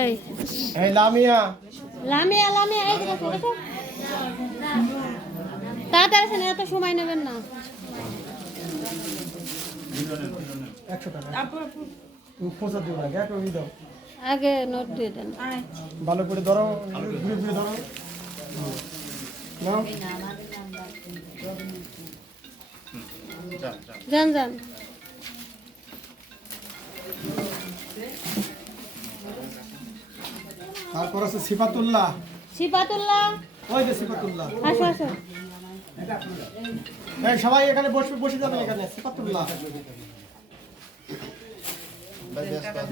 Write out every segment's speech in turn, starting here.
এই। এই লামিয়া। লামিয়া লামিয়া এই দেখো দেখো। তাড়াতাড়ি এত সময় নেবেন না। টাকা। দাও আগে নোট দিয়ে দেন। ভালো করে ধরো ঘুরে ঘুরে ধরো। নাও। যান যান। তারপর আছে সিফাতুল্লাহ। সিপাতুল্লাহ ওই যে সিফাতুল্লাহ। আসো আসো। এই সবাই এখানে বসবে বসে যাবেন এখানে সিফাতুল্লাহ।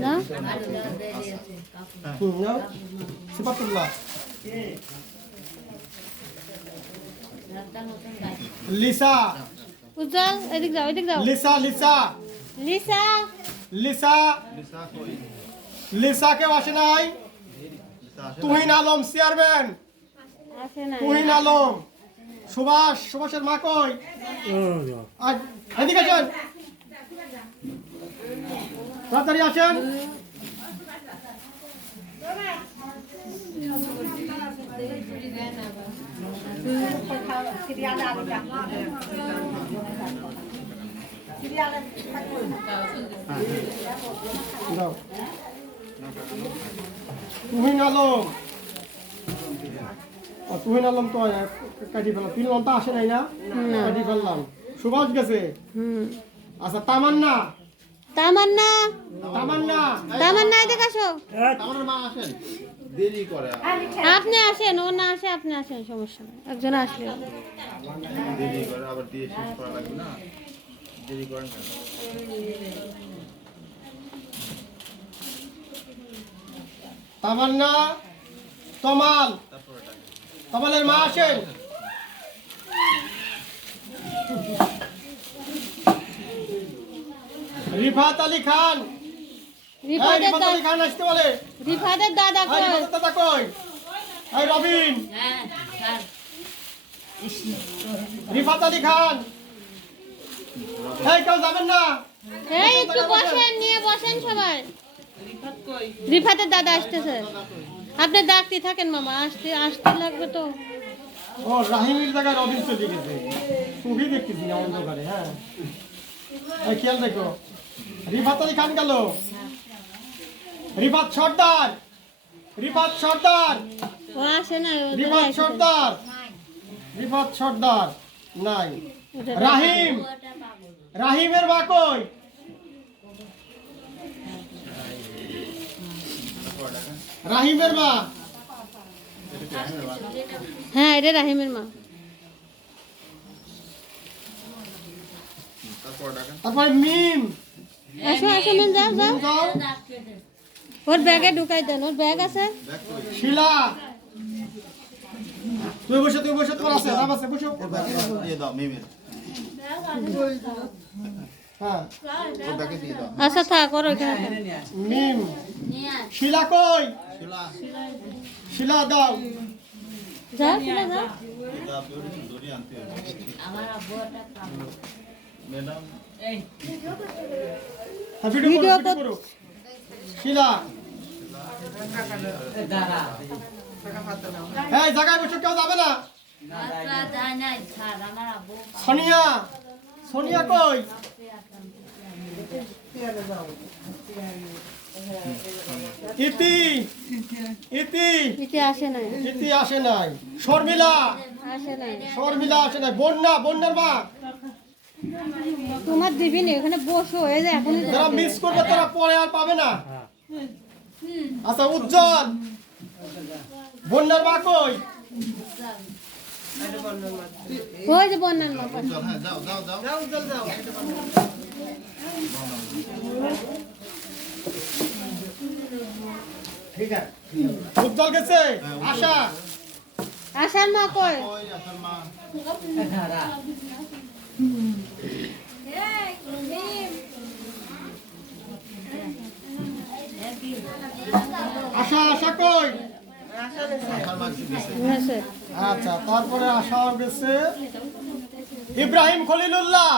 না? সিফাতুল্লাহ। লিসা। উজ্জ্বল এদিক যাও এদিক যাও। Lisa Lisa. Lisa. Lisa. Lisa কেউ আসে নাই। তুহিন আলম চেয়ারম্যান। তুহিন আলম। সুভাষ সুভাষের মা কই? এদিকে আসেন। তাড়াতাড়ি আসেন। দাও। তুহিন আলম। তুহিন আলম তো কাটি ফেললাম তো আসে নাই না। কাটি ফেললাম। সুভাষ গেছে? আচ্ছা তামান্না। তামান্না। তামান্না। তামান্না এদিকে আসো। আমার মা আসেন। দেরি করে আপনি আসেন ও না আসে আপনি আসেন সমস্যা নেই। একজন আসলে। হবে। দেরি করে আবার দিয়ে শেষ করা লাগবে না? দেরি করেন কেন? তামান্না তমাল। তমালের মা আসেন। রিফাত আলী খান। রিফাত আলী খান আসতে বলে। রিফাতের দাদা কই রিফাতের দাদা কই এই রবিন। রিফাত আলী খান। এই কেউ যাবেন না? এই একটু বসেন নিয়ে বসেন সবাই। রিফাতের দাদা আসতেছে। আপনি ডাকতে থাকেন মামা আসতে আসতে লাগবে তো। ও রাহিমের জায়গায় রবিন চলে গেছে ছবি দেখতেছি না অন্ধকারে হ্যাঁ। খেয়াল দেখো রিফাত আলী খান গেল। রিফাত সর্দার! রিফাত সর্দার! ও আসে না রিফাত সর্দার! রিফাত সর্দার নাই। রাহিম! রাহিমের মা রাহিমের মা। হ্যাঁ এটা রাহিমের মা। তারপরে মিম আসো আসো মেন যাও যাও ওর ব্যাগে ঢুকাই দেন ওর ব্যাগ আছে? শিলা। তুই বসে তুই বসে তোমার আছে রাম আছে বসো। দিয়ে দাও মিমের হ্যাঁ দিয়ে দাও। আচ্ছা থাক ওর। মিম শিলা কই? শিলা। শিলা দাও। হ্যাঁ ভিডিও করো শিলা। জায়গায় বসে কেউ যাবে না? সোনিয়া। সোনিয়া কই? ইতি ইতি ইতি আসে নাই। ইতি আসে নাই। শর্মিলা আসে নাই। শর্মিলা আসে নাই। বন্যা বন্যার মা তোমার দিবি নি ওখানে বসো এই যে এখনই যারা মিস করবে তারা পরে আর পাবে না। আচ্ছা উজ্জ্বল। বন্যার মা কই? যে বন্যার হ্যাঁ উজ্জ্বল গেছে? আশা? আশার মা কই? মা। আশা আশা কই? আচ্ছা তারপরে আশা গেছে ইব্রাহিম খলিলুল্লাহ।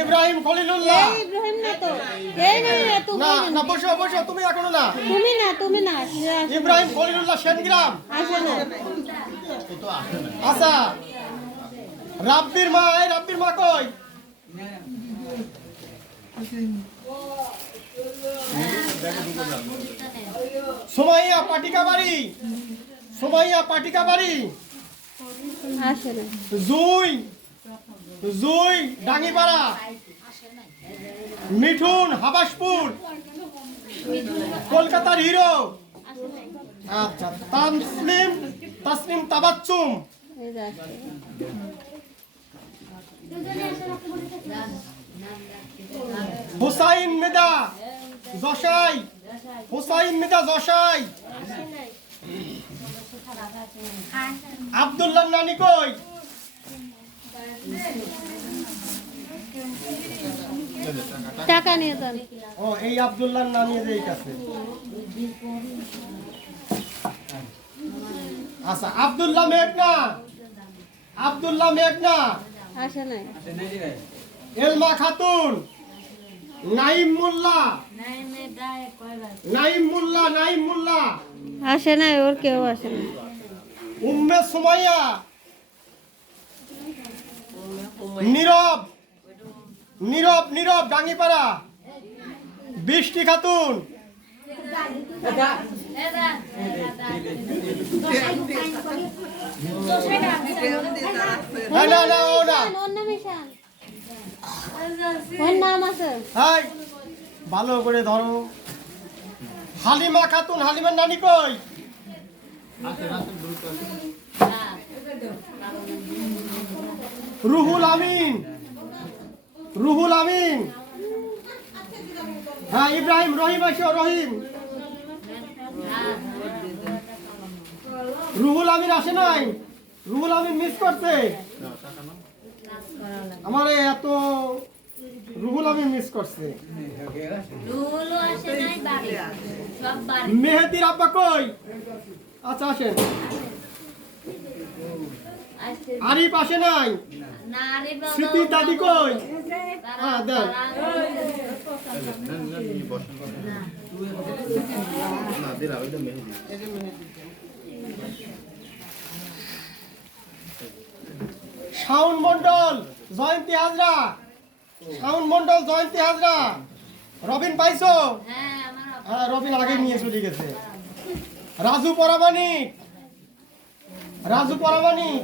ইব্রাহিম খলিলুল্লাহ। ইব্রাহিম না তো। এই রে তুমি না। না বসো বসো তুমি এখনও না। তুমি না তুমি না। ইব্রাহিম খলিলুল্লাহ সেনগ্রাম। আসে না। আচ্ছা রাব্বির মা এই রাব্বির মা কই? সোমাইয়া পাটিকা বাড়ি। সোমাইয়া পাটিকা বাড়ি। জুই জুই ডাঙ্গিপাড়া। মিঠুন হাবাসপুর। কলকাতার হিরো। আচ্ছা তাসলিম তাসলিম তাবাচ্চুম। হুসাইন মেদা যশাই। হুসাইন মেদা যশাই আব্দুল্লাহ নানি কই? টাকা নিয়ে যান। ও এই আব্দুল্লাহ নানি এই কাছে। আচ্ছা আব্দুল্লাহ মেঘনা। আব্দুল্লাহ মেঘনা। আসে নাই। এলমা খাতুন। নাইম মোল্লা নাইম মোল্লা নাইম মোল্লা আসে নাই ওর কেউ আসে না উম্মে সুমাইয়া। নীরব নীরব নীরব ডাঙ্গিপাড়া। বৃষ্টি খাতুন। হ্যাঁ, না না ও না। ওর আছে ভালো করে ধরো। হালিমা খাতুন, হালিমার নানি কই? রুহুল আমিন। রুহুল আমিন। হ্যাঁ ইব্রাহিম, রহিম আসো রহিম। রুহুল আমিন আসে নাই? রুহুল আমিন মিস করছে? আমার এত রুহুল আমিন মিস করছে। রুহুলও আসে নাই বাড়ি সব বাড়ি মেহেদির আব্বা কই? আচ্ছা আসেন। আরিফ আসে নাই? স্মৃতি দাদি কই? হ্যাঁ, দেন। শাওন মন্ডল জয়ন্তী হাজরা। শাওন মন্ডল জয়ন্তী হাজরা। রবিন পাইছো? হ্যাঁ আমার হ্যাঁ রবিন আগে নিয়ে চলে গেছে। রাজু পরামানিক। রাজু পরামানিক।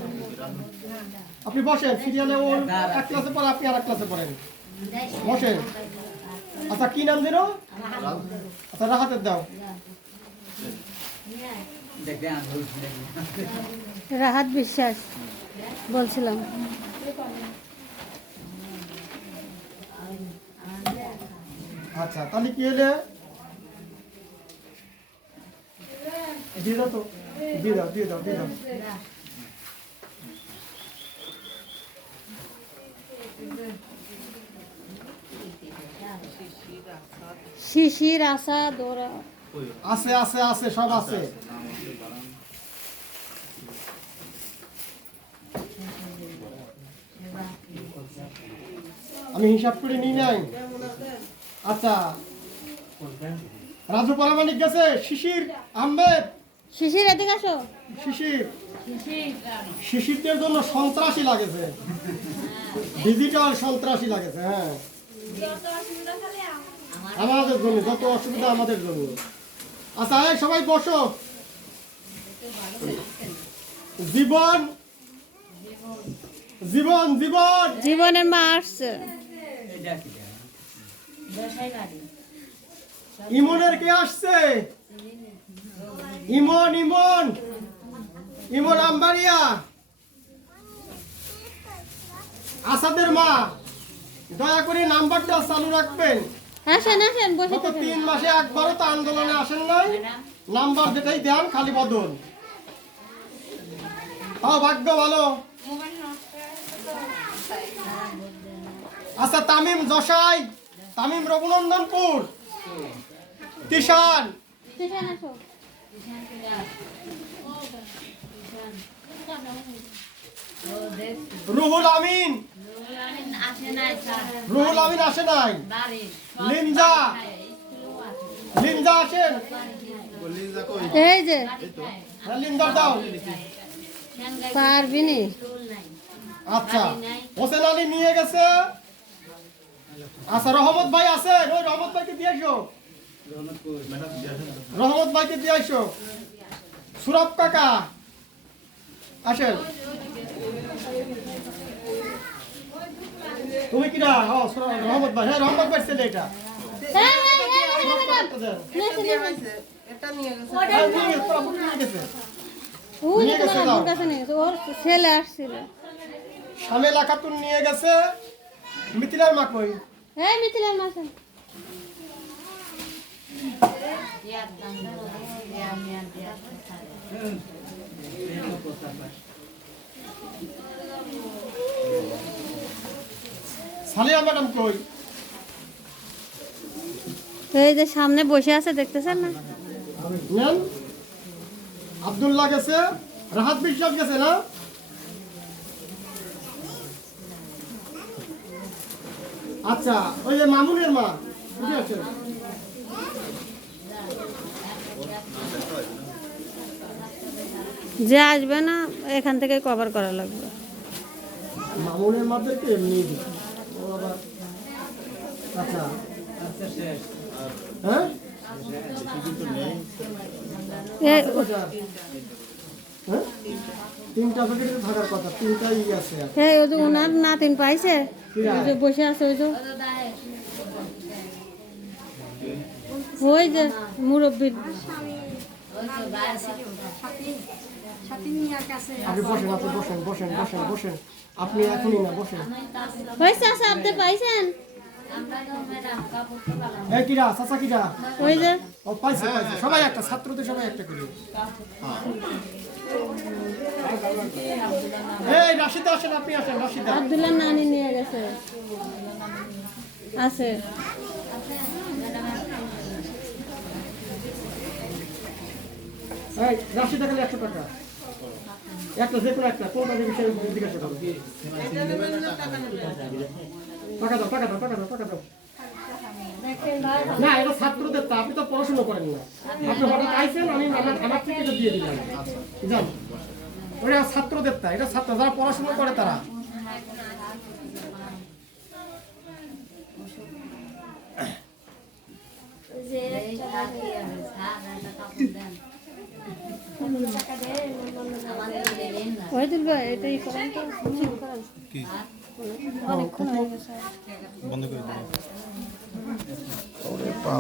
আপনি বসেন সিরিয়ালে ও এক ক্লাসে পড়ে আপনি আর এক ক্লাসে পড়েন। বসেন। আচ্ছা কি নাম দিল আচ্ছা রাহাতের দাও। রাহাত বিশ্বাস বলছিলাম। আচ্ছা তাহলে কি হলে? দিয়ে দাও তো দিয়ে দাও দিয়ে দাও দিয়ে দাও। শিশির আশা দৌড়া আছে আছে আছে সব আছে। আমি হিসাব করে নিই নাই। আচ্ছা। রাজু পরামানিক গেছে? শিশির আহমেদ। শিশির এদিকে আসো। শিশির। শিশিরদের জন্য সন্ত্রাসী লাগেছে। ডিজিটাল সন্ত্রাসী লাগেছে হ্যাঁ। আমাদের জন্য যত অসুবিধা আমাদের জন্য। আচ্ছা এই সবাই বসো। জীবন। জীবন জীবন। জীবনের মা আসছে। ইমনের কে আসছে? ইমন ইমন। ইমন আম্বারিয়া। আসাদের মা দয়া করে নাম্বারটা চালু রাখবেন। আসেন আসেন বসে তিন মাসে একবারও তো আন্দোলনে আসেন নাই। নাম্বার যেটাই দেন খালি বদল। ও ভাগ্য ভালো। আচ্ছা তামিম যশাই। তামিম রঘুনন্দনপুর। তিশান। রুহুল আমিন। রুহুল আমিন আসে নাই। লিনজা। লিনজা আসেন। বললি যা কই এই যে। হ্যাঁ, লিনজার দাও। পারবি নি। আচ্ছা হোসেন আলী নিয়ে গেছে। আচ্ছা রহমত ভাই আছেন ওই রহমত ভাইকে দিয়ে আসো। রহমত ভাইকে দিয়ে আসো। সুরভ কাকা আসেন। তুমি কিরা? রহমত ভাই। হ্যাঁ রহমত ভাই ছেলে এটা। নিয়ে গেছে, ছেলে আসছিল। শামেলা খাতুন নিয়ে গেছে। মিথিলার মা কই হ্যাঁ মিথিলার মাসে সালিয়া ম্যাডাম কই এই যে সামনে বসে আছে দেখতেছেন না নেন আব্দুল্লাহ গেছে রাহাত বিশ্বাস গেছে না আচ্ছা ওই যে মামুনের মা বুঝে আছেন যে আসবে না এখান থেকে কভার করা লাগবে। মামুনের মাদেরকে এমনি আচ্ছা। হ্যাঁ? তিনটা প্যাকেটে থাকার কথা তিনটাই আছে। এই ওই যে ওনার নাতিন পাইছে ওই যে বসে আছে ওই যে। ওই যে মুরব্বী আপনি বসেন আপনি বসেন বসেন বসেন বসেন। আপনি এখনই না বসেন। হয়েছে আছে আপনি পাইছেন? এই কিরা চাচা কিরা? ওই যে। ও পাইছে পাইছে। সবাই একটা ছাত্রদের সবাই একটা করে। এই রাশিদা আসেন আপনি আসেন রাশিদা। আব্দুল্লাহ নানি নিয়ে গেছে। আছে। এই রাশিদা গেলে একশো টাকা। একটা যে কোনো একটা কোনটা বিষয়ে জিজ্ঞাসা করো টাকা দাও টাকা দাও টাকা দাও টাকা দাও। না এটা ছাত্রদের তা আপনি তো পড়াশোনা করেন না। আপনি হঠাৎ আইসেন আমি আমার আমার থেকে এটা দিয়ে দিলাম। জান ওটা ছাত্রদের তা এটা ছাত্র যারা পড়াশোনা করে তারা। ওই তুলবে এটাই করেন। তো কি? অনেকক্ষণ হয়ে গেছে। বন্ধ করে